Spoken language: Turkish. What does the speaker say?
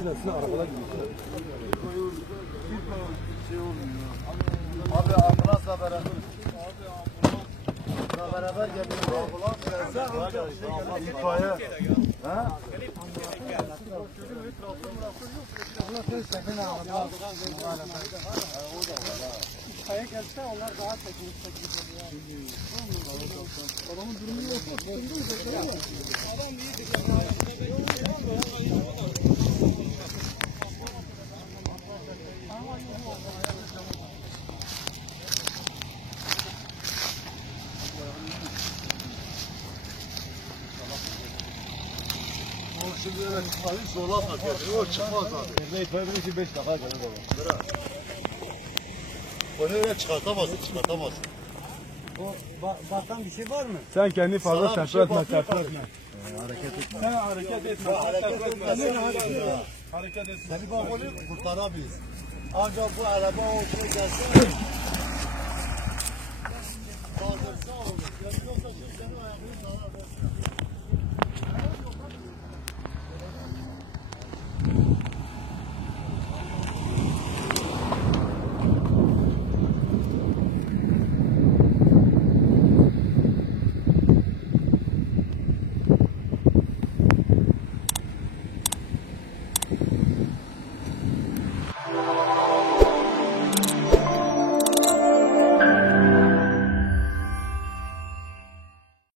Silah arabalar gidiyor. Abi ambulansla beraber. Beraber geliyor. Ambulans gelse itfaiye. Ha? İtfaiye gelse onlar daha çekilip geliyor. Adamın durumu yok. Adam iyidir. Şimdi öyle çıkmayı zorla takıyor. O çıkmaz abi. Ne itfaiye için 5 dakika gelir baba. Bırak. Onu öyle çıkartamazsın. O batan bir şey var mı? Sen kendi fazla Sana bir şey tepki etme, bakıyor tepki etme. Hareket et. Sen hareket etme. Hareket etme. Hareket etme. Seni bak onu kurtaramayız. Ancak bu araba o gelse kaldırsa olur.